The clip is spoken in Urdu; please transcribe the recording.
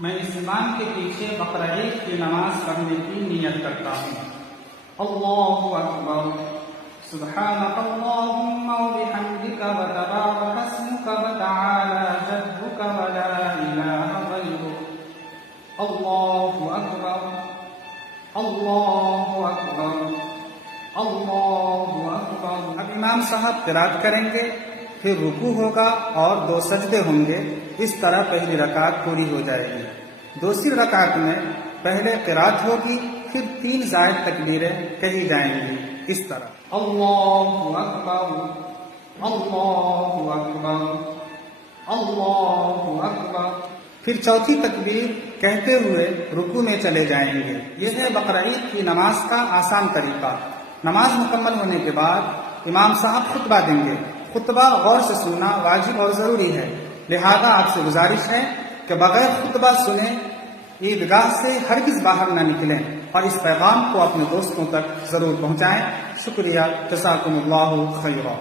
میں اس امام کے پیچھے بقرہ عید کی نماز پڑھنے کی نیت کرتا ہوں۔ اللہ اکبر، سبحانک اللہم وبحمدک وتبارک اسمک وتعالی جدک ولا الہ غیرک، اللہ اکبر، اللہ اکبر، اللہ اکبر۔ اب امام صاحب قرات کریں گے، پھر رکوع ہوگا اور 2 سجدے ہوں گے۔ اس طرح پہلی رکعت پوری ہو جائے گی۔ دوسری رکعت میں پہلے قرات ہوگی، پھر 3 زائد تکبیریں کہی جائیں گی، اس طرح اللہ اکبر، اللہ اکبر، اللہ اکبر۔ پھر چوتھی تکبیر کہتے ہوئے رکوع میں چلے جائیں گے۔ یہ ہے بقرہ عید کی نماز کا آسان طریقہ۔ نماز مکمل ہونے کے بعد امام صاحب خطبہ دیں گے۔ خطبہ غور سے سننا واجب اور ضروری ہے، لہذا آپ سے گزارش ہے کہ بغیر خطبہ سنے عیدگاہ سے ہرگز باہر نہ نکلیں، اور اس پیغام کو اپنے دوستوں تک ضرور پہنچائیں۔ شکریہ، جزاکم اللہ خیرا۔